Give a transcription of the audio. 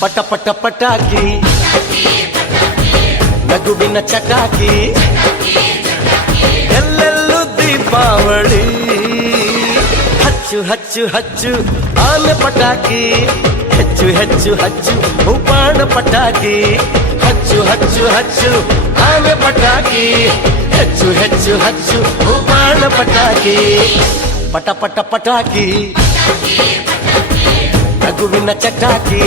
ಪಟ ಪಟ ಪಟಾಕಿ ನಗುವಿನ ಚಟಾಕಿ ಎಲ್ಲೆಲ್ಲೂ ದೀಪಾವಳಿ ಹಚ್ಚು ಹಚ್ಚು ಹಚ್ಚು ಆನೆ ಪಟಾಕಿ ಹೆಚ್ಚು ಹೆಚ್ಚು ಹಚ್ಚು ಬಾಣ ಪಟಾಕಿ ಹಚ್ಚು ಹಚ್ಚು ಹಚ್ಚು ಆನೆ ಪಟಾಕಿ ಹೆಚ್ಚು ಹೆಚ್ಚು ಹಚ್ಚು ಬಾಣ ಪಟಾಕಿ ಪಟ ಪಟ ಪಟಾಕಿ ನಗುವಿನ ಚಟಾಕಿ